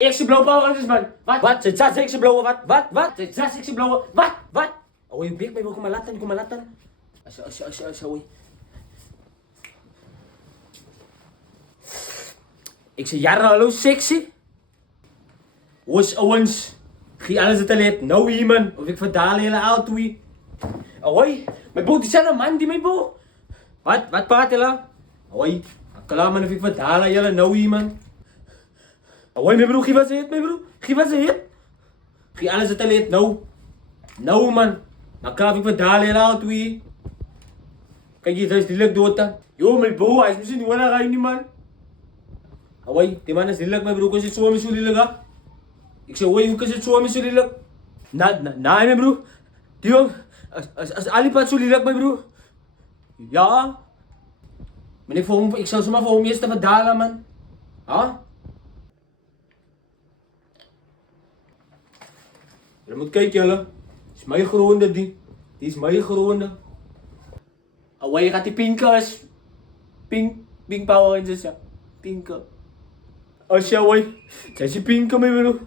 Ik zie blauwe power man. Wat? Zit zat ik blowen? Wat? Ik zie blauwe. Wat? Oh, yung big may mo kumalatan. Asa, oy. Ik zeg jaren hallo sexy. Was owens. Gie alles het alleen. Nou iemand. Of ik verdaal hele auto. Ahoy. Mijn boot is een man die mijn boot. Wat praat la? Ahoy. Akala man of ik verdaal hele nou iemand. Ahoy mijn broer. Gie wat ze heet mijn broer. Gie wat ze heet. Gie alles het alleen. Nou man. Akala of ik verdaal hele auto. Kijk je, dat is die lukt dood dan. Yo mijn boot. Hij is misschien niet waar hij niet man. Ahoy. Die man is die lukt mijn broer. Kan je zo met zo die lukt. Ik zeg, hoe kan je zo met zo die lukt? Nee mijn broer. Die jong. Als Alipad zo lelijk, mijn broer. Ja. Maar ik zou zomaar voor hem eerst even dalen, man. Ha? Je moet kijken, jelle. Is mijn groende, die. Die is mijn groende. Oh, je gaat die pinkers. Pink Power Rangers, ja. Pinken. Als je, hoi. Zijn ze pinken, mijn broer?